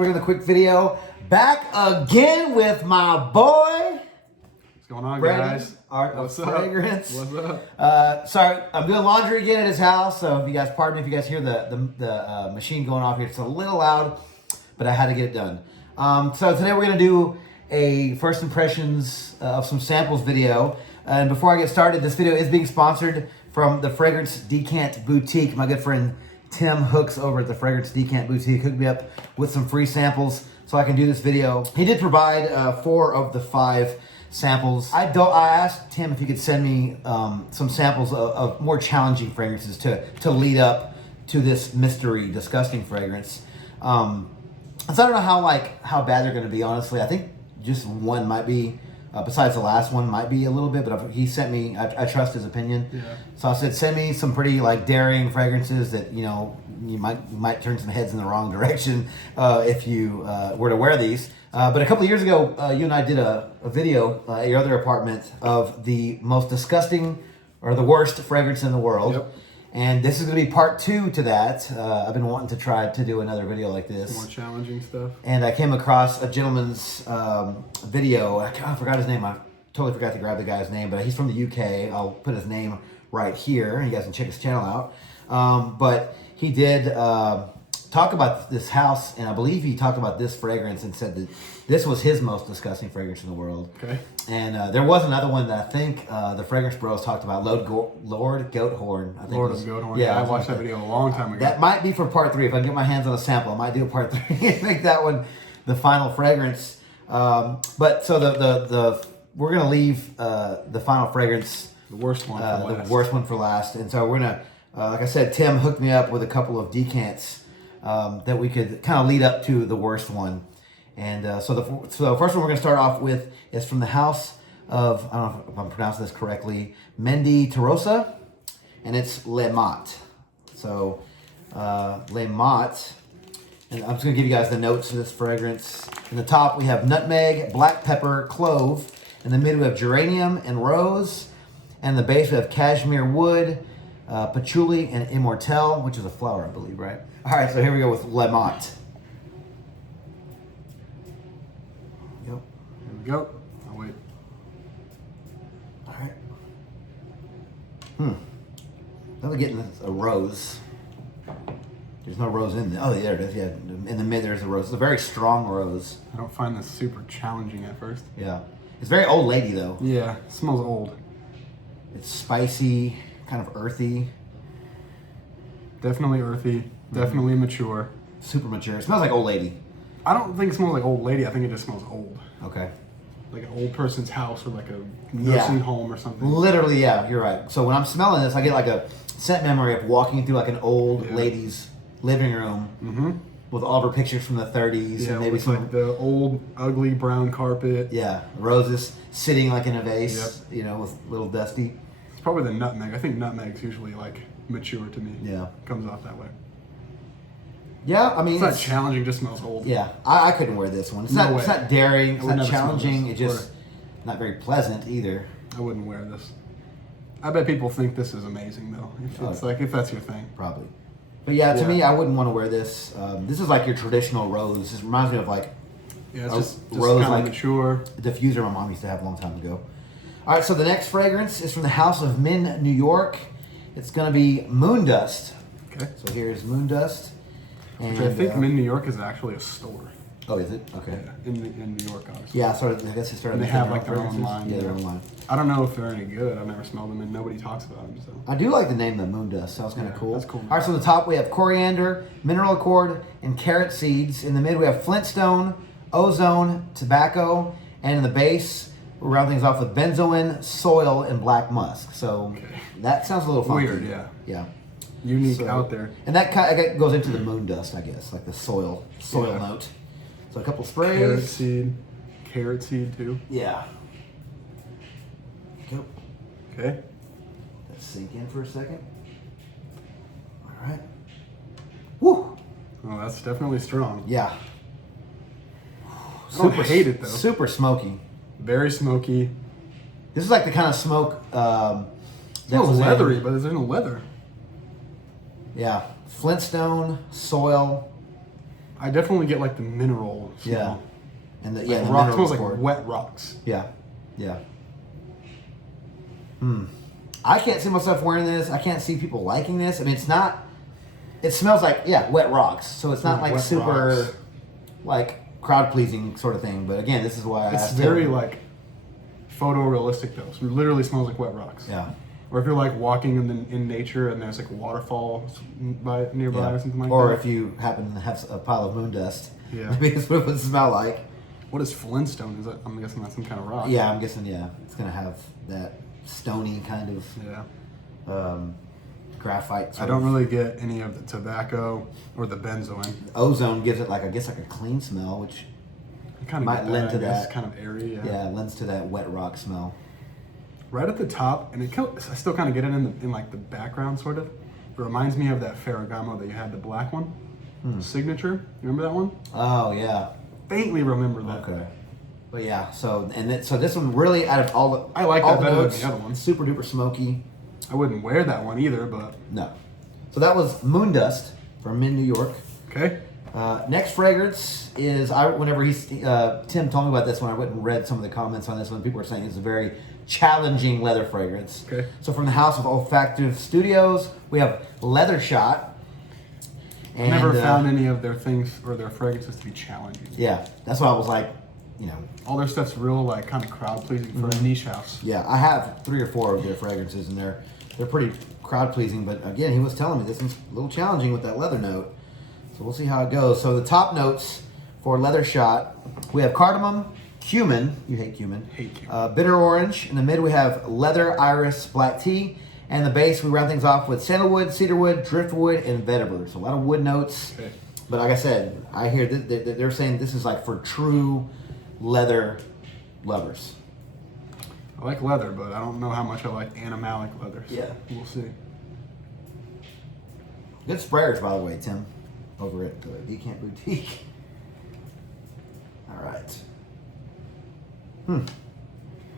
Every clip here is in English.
we're doing a quick video. Back again with my boy. What's going on, Brandon, guys? Art of Fragrance. What's up? Sorry, I'm doing laundry again at his house, so if you guys, pardon me if you guys hear the machine going off here. It's a little loud, but I had to get it done. So today we're going to do a first impressions of some samples video. And before I get started, this video is being sponsored from the Fragrance Decant Boutique. My good friend Tim Hooks over at the Fragrance Decant Boutique hooked me up with some free samples so I can do this video. He did provide 4 of the 5 samples. I asked Tim if he could send me some samples of more challenging fragrances to lead up to this mystery, disgusting fragrance. So I don't know how bad they're going to be, honestly. I think just one might be, besides the last one, might be a little bit, but he sent me, I trust his opinion. Yeah. So I said, send me some pretty daring fragrances that, you know, you might turn some heads in the wrong direction if you were to wear these. But a couple of years ago, you and I did a video at your other apartment of the most disgusting or the worst fragrance in the world. Yep. And this is going to be part 2 to that. I've been wanting to try to do another video like this. More challenging stuff. And I came across a gentleman's video. I forgot his name. I totally forgot to grab the guy's name, but he's from the UK. I'll put his name right here. You guys can check his channel out. But he did talk about this house, and I believe he talked about this fragrance and said that this was his most disgusting fragrance in the world. Okay. And there was another one that I think the Fragrance Bros talked about, Lord Goathorn. I think Lord of Goathorn. Yeah, I watched that video a long time ago. That might be for part 3. If I can get my hands on a sample, I might do a part 3 and make that one the final fragrance. But so we're gonna leave the final fragrance, the worst one, for last. The worst one for last. And so we're gonna, like I said, Tim hooked me up with a couple of decants that we could kind of lead up to the worst one. And so the first one we're going to start off with is from the house of, I don't know if I'm pronouncing this correctly, Mendy Terosa, and it's Le Mat. So Le Mat, and I'm just going to give you guys the notes of this fragrance. In the top we have nutmeg, black pepper, clove. In the middle we have geranium and rose. And in the base we have cashmere wood, patchouli, and immortelle, which is a flower, I believe, right? All right, so here we go with Le Mat. Here we go. I'll wait. All right. Now we're getting a rose. There's no rose in there. Oh, there it is. Yeah, in the mid there's a rose. It's a very strong rose. I don't find this super challenging at first. Yeah. It's very old lady, though. Yeah, it smells old. It's spicy, kind of earthy. Definitely earthy. Definitely mature. Super mature. It smells like old lady. I don't think it smells like old lady. I think it just smells old. Okay. Like an old person's house or like a nursing home or something. Literally, yeah, you're right. So when I'm smelling this, I get like a scent memory of walking through like an old lady's living room with all of her pictures from the 30s. Yeah, and maybe with like the old ugly brown carpet. Yeah, roses sitting like in a vase, you know, with little dusty. It's probably the nutmeg. I think nutmeg's usually like mature to me. Yeah. Comes off that way. Yeah, I mean, it's not challenging, just smells old. Yeah, I couldn't wear this one. It's not daring, it's not challenging, it's just not very pleasant either. I wouldn't wear this. I bet people think this is amazing though. If that's your thing. Probably. But yeah, to me, I wouldn't want to wear this. This is like your traditional rose. This reminds me of like it's just rose, kind of like mature. A diffuser my mom used to have a long time ago. All right, so the next fragrance is from the House of Min, New York. It's going to be Moon Dust. Okay. So here's Moon Dust. Which I think Min, New York is actually a store. Oh, is it? Okay. Yeah, in New York, obviously. Yeah, I guess it started. And they have like their own line. Yeah, their own line. I don't know if they're any good. I've never smelled them, and nobody talks about them. So I do like the name, the Moon Dust. Sounds kind of cool. That's cool. All right, so on the top we have coriander, mineral accord, and carrot seeds. In the mid we have flintstone, ozone, tobacco, and in the base we round things off with benzoin, soil, and black musk. So that sounds a little funky. Weird, yeah. Yeah. Unique out there. And that kind of goes into the moon dust, I guess, like the soil note. So a couple sprays. Carrot seed too. Yeah. Go. Okay. Let's sink in for a second. All right. Woo. Oh, that's definitely strong. Yeah. I don't hate it though. Super smoky. Very smoky. This is like the kind of smoke that was leathery, but there's no leather. Yeah. Flintstone, soil. I definitely get like the mineral smell. Yeah. And the Like the rock mineral smells like accord. wet rocks. Yeah. Yeah. I can't see myself wearing this. I can't see people liking this. I mean, it's not. It smells like wet rocks. So it's not like Wet super rocks. like crowd pleasing sort of thing. But again, this is why I It's asked very him. like photorealistic though. So it literally smells like wet rocks. Yeah. Or if you're like walking in nature and there's like a waterfall nearby Yeah. or something like that. Or if you happen to have a pile of moon dust. Yeah. Maybe that's what it would smell like. What is Flintstone? Is that? I'm guessing that's some kind of rock. Yeah, I'm guessing. Yeah, it's gonna have that stony kind of Yeah. graphite. I don't really get any of the tobacco or the benzoin. Ozone gives it like a clean smell, which It kind of might lend to that. It's kind of airy. yeah lends to that wet rock smell. Right at the top, and I still kind of get it in like the background, sort of. It reminds me of that Ferragamo that you had, the black one, Signature. You remember that one? Oh yeah. Faintly remember that. Okay. But yeah, so this one really out of all the I like all that better than notes, the other one. super duper smoky. I wouldn't wear that one either, but No. So that was Moon Dust from Min, New York. okay. Next fragrance is whenever Tim told me about this one, I went and read some of the comments on this one. People were saying it's a very challenging leather fragrance. Okay. So from the House of Olfactive Studios, we have Leather Shot. I never found any of their things or their fragrances to be challenging. Yeah, that's why I was like, All their stuff's real, like, kind of crowd pleasing for a niche house. yeah, I have 3 or 4 of their fragrances, and they're pretty crowd pleasing. But again, he was telling me this one's a little challenging with that leather note. So we'll see how it goes. So the top notes for Leather Shot, we have cardamom, cumin. You hate cumin. Hate cumin. Bitter orange. In the mid, we have leather iris black tea. And the base, we round things off with sandalwood, cedarwood, driftwood, and vetiver. So a lot of wood notes. Okay. But like I said, I hear they're saying this is like for true leather lovers. I like leather, but I don't know how much I like animalic leathers. Yeah. We'll see. Good sprayers, by the way, Tim, over at Decant Boutique. All right.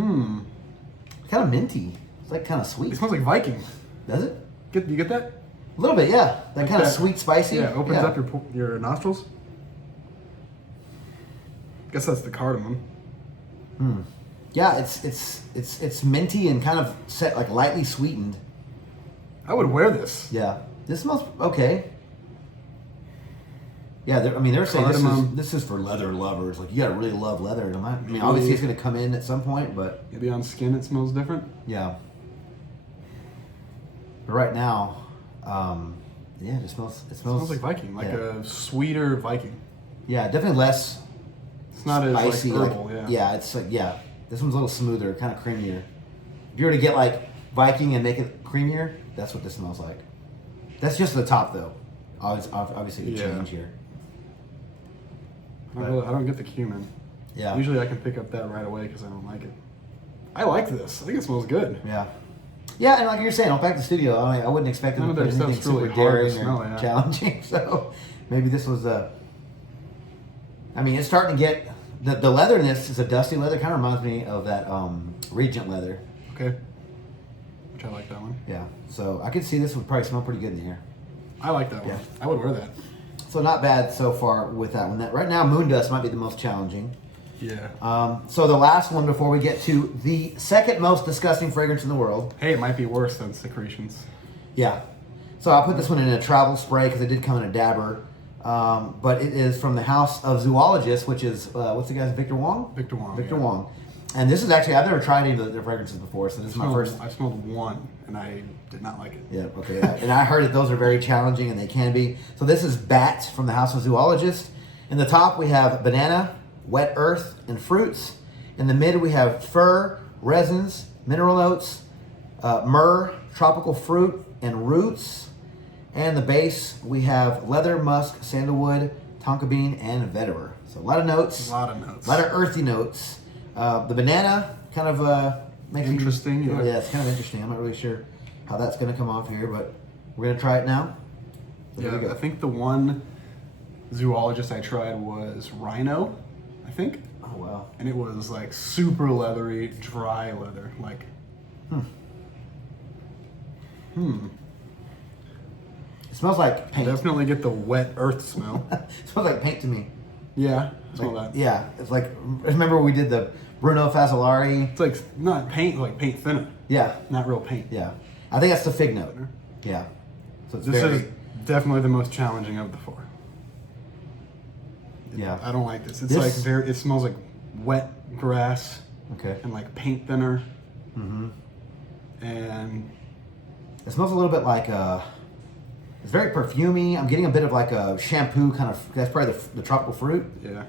Kind of minty. It's like kind of sweet. It smells like Viking. Does it? You get that? A little bit, yeah. That Like kind of that- sweet, spicy. Yeah, it opens up your nostrils. Guess that's the cardamom. Yeah, it's minty and kind of set like lightly sweetened. I would wear this. Yeah, this smells okay. Yeah, they're saying Cardamom. this is for leather lovers. Like you gotta really love leather. And I mean, obviously it's gonna come in at some point, but Maybe on skin it smells different. yeah. But right now, yeah, it smells. It smells like Viking, like yeah. a sweeter Viking. Yeah, definitely less It's not spicy. as like herbal, yeah. Yeah, it's like this one's a little smoother, kind of creamier. If you were to get like Viking and make it creamier, that's what this smells like. That's just the top though. Obviously, it could change here. I don't get the cumin. Yeah. Usually I can pick up that right away because I don't like it. I like this. I think it smells good. Yeah. Yeah, and like you're saying, back to the studio, I wouldn't expect them None to of put their anything stuff's super really hard to daring smell, or yeah. challenging. So maybe this was I mean, it's starting to get the leather in this is a dusty leather. Kind of reminds me of that Regent leather. Okay. Which I like that one. Yeah. So I could see this would probably smell pretty good in the air. I like that one. Yeah. I would wear that. So not bad so far with that one. Right now, Moon Dust might be the most challenging. Yeah. So the last one before we get to the second most disgusting fragrance in the world. Hey, it might be worse than Secretions. Yeah. So I put this one in a travel spray because it did come in a dabber. But it is from the House of Zoologist, which is, what's the guy's, Victor Wong? Victor Wong. Victor yeah. Wong. And this is actually, I've never tried any of their fragrances before, so this is my first. I smelled one and I did not like it. Yeah, okay. And I heard that those are very challenging, and they can be. So this is Bat from the House of Zoologist. In the top, we have banana, wet earth, and fruits. In the mid, we have fir, resins, mineral notes, myrrh, tropical fruit, and roots. And the base, we have leather, musk, sandalwood, tonka bean, and vetiver. So a lot of notes. A lot of notes. A lot of earthy notes. The banana kind of makes Interesting, me, yeah. yeah, it's kind of interesting. I'm not really sure how that's going to come off here, but we're going to try it now. So here we Yeah, go. I think the one zoologist I tried was rhino, I think. Oh, wow. And it was like super leathery, dry leather. Like, It smells like paint. Definitely get the wet earth smell. Smells like paint to me. Yeah, smell Like, that. yeah, it's like, remember we did the Bruno Fasolari? It's like not paint, like paint thinner. Yeah, Not real paint. yeah. I think that's the fig note. Yeah. So it's This very, is definitely the most challenging of the 4. yeah. I don't like this. It's This- like very. It smells like wet grass Okay. and like paint thinner. Mm-hmm. And It smells a little bit like it's very perfumey. I'm getting a bit of like a shampoo kind of, that's probably the tropical fruit. yeah,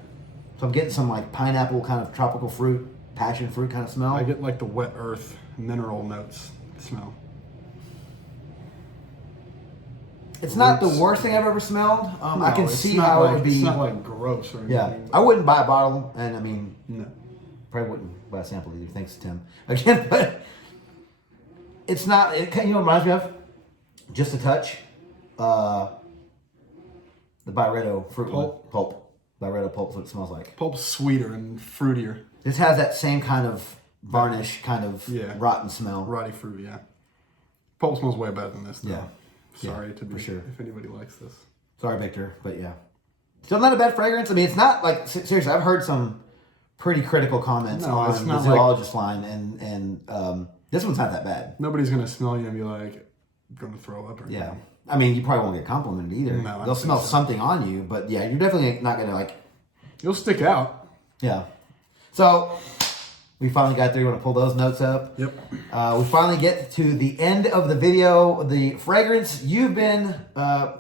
So I'm getting some like pineapple kind of tropical fruit, passion fruit kind of smell. I get like the wet earth mineral notes smell. It's not the Roots. worst thing I've ever smelled. I can No, it's see not how like, it would be. It's not like gross or anything. Yeah, I wouldn't buy a bottle, and I mean, No. probably wouldn't buy a sample either. Thanks, Tim. Again, but it's not. It kind of, reminds me of just a touch. The Byredo fruit pulp. Byredo pulp is what it smells like. Pulp's sweeter and fruitier. This has that same kind of varnish, kind of rotten smell. Rotty fruit, yeah. Pulp smells way better than this, though. Yeah. Sorry Yeah, to be for sure. if anybody likes this. Sorry, Victor, but yeah. Still not a bad fragrance. I mean, it's not like, seriously, I've heard some pretty critical comments No, it's on the not Zoologist line, and this one's not that bad. Nobody's gonna smell you and be like, gonna throw up or Yeah. anything. I mean, you probably won't get complimented either. No, I don't They'll think smell so. something on you, but yeah, you're definitely not going to like, You'll stick out. yeah. So we finally got there. You want to pull those notes up? Yep. We finally get to the end of the video. The fragrance you've been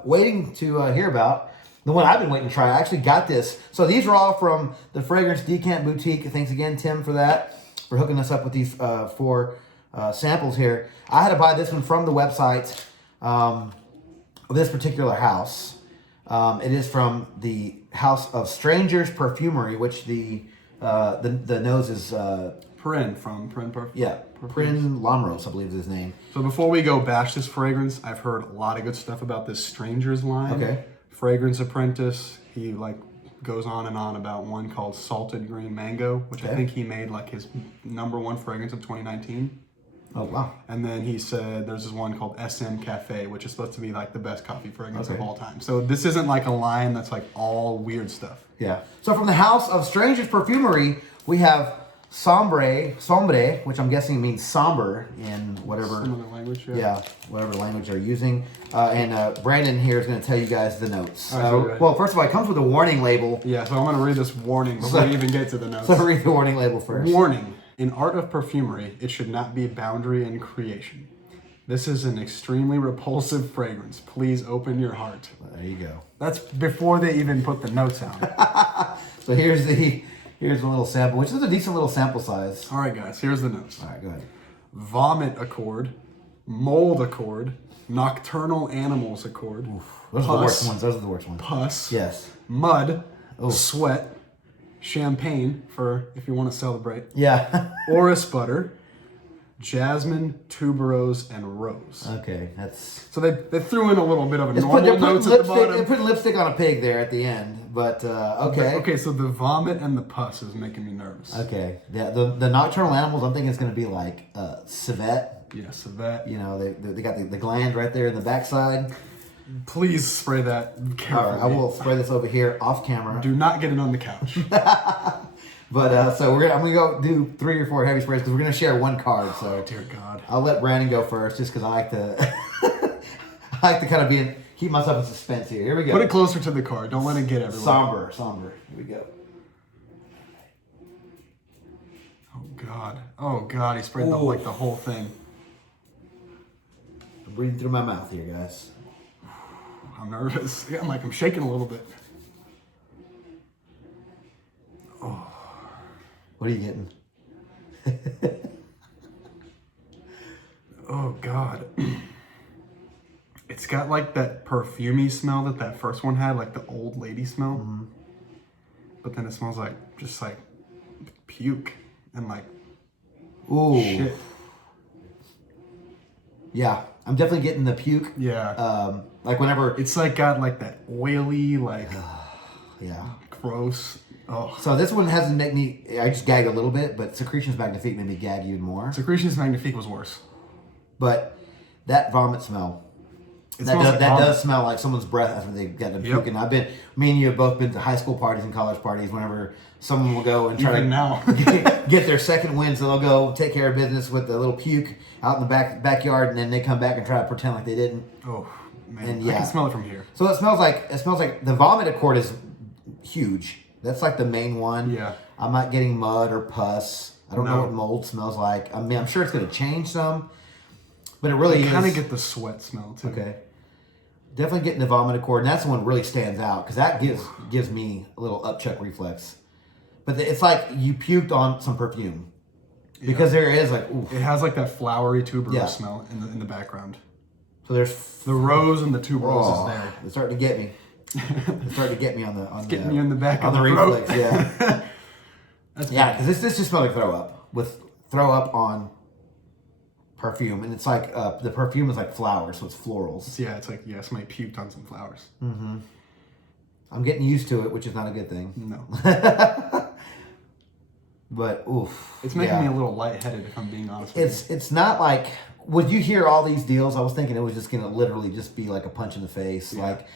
waiting to hear about. The one I've been waiting to try. I actually got this. So these are all from the Fragrance Decant Boutique. Thanks again, Tim, for that, for hooking us up with these 4 samples here. I had to buy this one from the website of this particular house. It is from the House of Strangers Perfumery, which the nose is Prin from Prin Perfume. yeah, Prin Lamros, I believe is his name. So before we go bash this fragrance, I've heard a lot of good stuff about this Strangers line. Okay. Fragrance Apprentice. He like goes on and on about one called Salted Green Mango, which I Okay. think he made like his #1 fragrance of 2019. Oh wow. And then he said there's this one called SM Cafe, which is supposed to be like the best coffee fragrance of Okay. all time. So this isn't like a line that's like all weird stuff. Yeah. So from the House of Strangers Perfumery, we have Sombre, which I'm guessing means somber in whatever. Some other language, Yeah, whatever language they're using. And Brandon here is going to tell you guys the notes. All right, so go ahead. Well, first of all, it comes with a warning label. Yeah, so I'm going to read this warning before we even get to the notes. So read the warning label first. Warning. In art of perfumery, it should not be boundary in creation. This is an extremely repulsive fragrance. Please open your heart. There you go. That's before they even put the notes out. So here's a little sample, which is a decent little sample size. All right, guys, here's the notes. All right, go ahead. Vomit accord, mold accord, nocturnal animals accord, Those are the Pus. worst ones. Those are the worst ones. pus, Yes. mud, Oh. sweat, champagne for if you want to celebrate, Yeah. orris butter, jasmine, tuberose, and rose. Okay, that's. So they threw in a little bit of a They're normal putting notes at the lipstick. They're bottom. putting lipstick on a pig there at the end, but okay. Okay, so the vomit and the pus is making me nervous. Okay. Yeah. The nocturnal animals. I'm thinking it's going to be like civet. Yeah, so that. You know, they got the gland right there in the backside. Please spray that carefully. All right, I will spray this over here off camera. Do not get it on the couch. But so I'm gonna go do 3 or 4 heavy sprays because we're gonna share one card. So Dear God. I'll let Brandon go first, just because I like to. I like to kind of keep myself in suspense here. Here we go. Put it closer to the card. Don't let it get everywhere. Somber. Here we go. Oh God. He sprayed the, Ooh. like the whole thing. I'm breathing through my mouth here, guys. I'm nervous. Yeah, I'm shaking a little bit. What are you getting? Oh God. It's got like that perfumey smell that first one had, like the old lady smell. Mm-hmm. But then it smells like just like puke and like Ooh. shit. Yeah, I'm definitely getting the puke. Yeah. Like whenever. It's like got like that oily, like Yeah. gross. Oh. So this one hasn't made me. I just gagged a little bit, but Secretions Magnifique made me gag even more. Secretions Magnifique was worse. But that vomit smell That does smell like someone's breath after they've gotten puking. Me and you have both been to high school parties and college parties. Whenever someone will go and try to get their second wind, so they'll go take care of business with a little puke out in the backyard, and then they come back and try to pretend like they didn't. Oh man, and I can smell it from here. So it smells like the vomit accord is huge. That's like the main one. Yeah. I'm not getting mud or pus. I don't know what mold smells like. I mean, I'm sure it's going to change some, but it really is. Kind of get the sweat smell too. Okay. Definitely getting the vomit accord, and that's the one that really stands out because that gives me a little upchuck reflex. But it's like you puked on some perfume because there is like oof. It has like that flowery tuberose smell in the background. So there's the rose and the tuberose is there. It's starting to get me. It's starting to get me getting me in the back on of the throat. reflex. Yeah. Because this just smells like throw up on perfume, and it's like the perfume is like flowers, so it's florals. Yeah, it's like somebody puked on some flowers. Mm-hmm. I'm getting used to it, which is not a good thing. No. But oof, it's making me a little lightheaded if I'm being honest with you. It's not like would you hear all these deals? I was thinking it was just gonna literally just be like a punch in the face, like.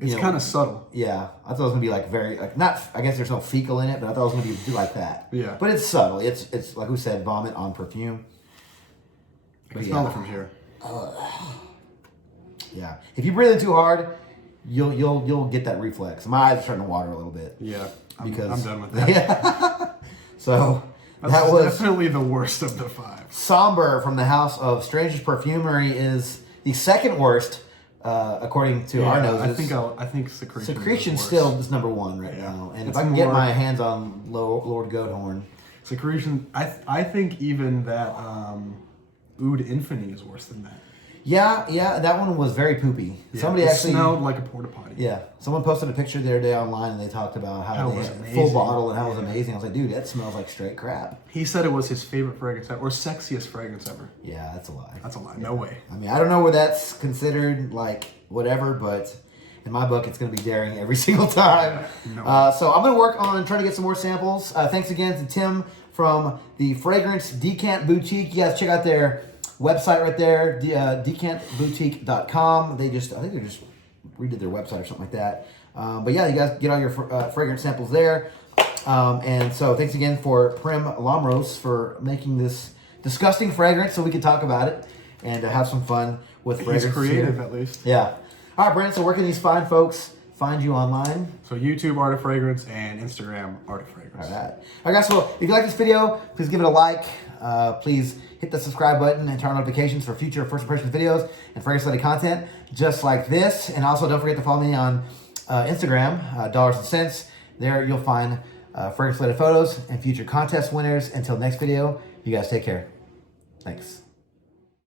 It's kind of subtle. Yeah, I thought it was gonna be like very not. I guess there's no fecal in it, but I thought it was gonna be like that. Yeah, but it's subtle. It's like we said, vomit on perfume. I can smell it from here. Yeah, if you breathe in too hard, you'll get that reflex. My eyes are starting to water a little bit. Yeah, I'm done with that. Yeah. So that was definitely the worst of the 5. Sombre from the House of Strangest Perfumery is the second worst. According to our noses, I think secretion. Secretion still is number 1 right now, and if I can get my hands on Lord Goathorn, secretion. I think even that Oud Infinity is worse than that. Yeah, that one was very poopy. Yeah, Somebody actually smelled like a porta potty. Yeah, someone posted a picture the other day online, and they talked about how they had a full bottle and how it was amazing. I was like, dude, that smells like straight crap. He said it was his favorite fragrance ever, or sexiest fragrance ever. Yeah, that's a lie. That's a lie. No way. I mean, I don't know where that's considered like whatever, but in my book, it's going to be daring every single time. No. So I'm going to work on trying to get some more samples. Thanks again to Tim from the Fragrance Decant Boutique. You guys check out their website right there, decantboutique.com. I think they just redid their website or something like that. But yeah, you guys get all your fragrance samples there. And so thanks again for Prim Lamros for making this disgusting fragrance so we can talk about it and have some fun with fragrance. He's creative at least. Yeah. All right, Brandon, so where can these fine folks find you online? So YouTube, Art of Fragrance, and Instagram, Art of Fragrance. All right, guys, well, if you like this video, please give it a like. Please hit the subscribe button and turn on notifications for future First Impressions videos and fragrance-related content just like this. And also, don't forget to follow me on Instagram, Dollars and Cents. There you'll find fragrance-related photos and future contest winners. Until next video, you guys take care. Thanks.